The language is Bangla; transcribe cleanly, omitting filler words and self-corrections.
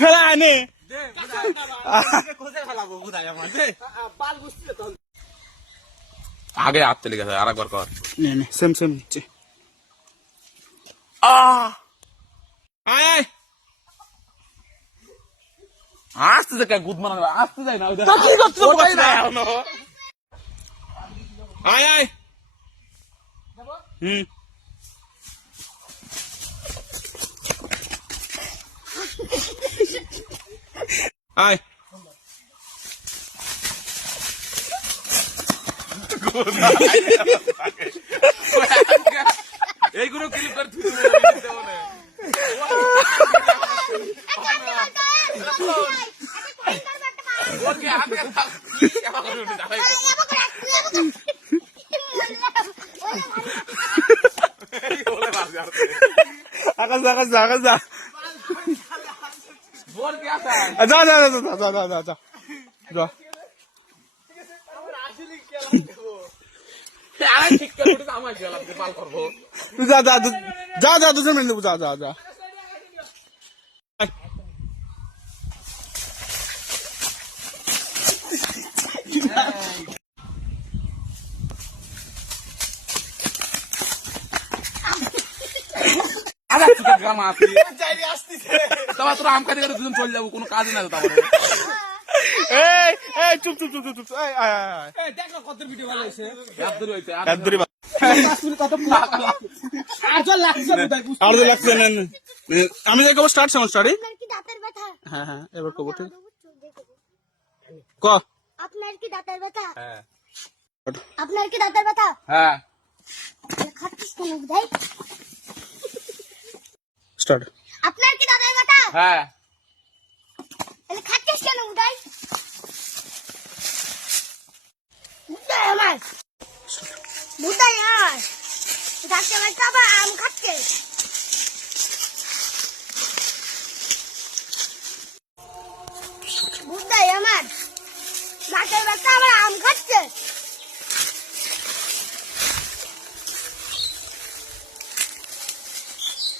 ফেলা আনে আগে হাত চলে গেছে আর একবার কর সেম সেম হচ্ছে আয় আসতে যাক গুদ মানা আসতে যাই না আয় আয় হুম আয় এইগুলো ক্লিপ করে তুই আকাশ আকাশ আকাশ যা যা যা যা যা যা যা যা যা যা যা যা যা 2 মিনিট যা যা যা তোরা আম কাটি করে দুজন চলে যাবো কোনো কাজ না তারপরে এই এই চুপ চুপ চুপ চুপ এই আয় আয় দেখো কত ভিডিও ভালো হয়েছে একদরি আর লাগছে না আমি দেখবো স্টার্ট সাউন্ড স্টার্ট কি দাঁতের ব্যথা? হ্যাঁ হ্যাঁ এবার কব ঠিক ক আপনার কি দাঁতের ব্যথা? হ্যাঁ আপনার কি দাঁতের ব্যথা? হ্যাঁ খাচ্ছিস কেন ভাই? স্টার্ট আপনার কি দাঁতের ব্যথা? হ্যাঁ খাচ্ছিস কেন ভাই? বুঝাই আমার বুঝাই আমার ডাক্তার বাবা আম খাচ্ছে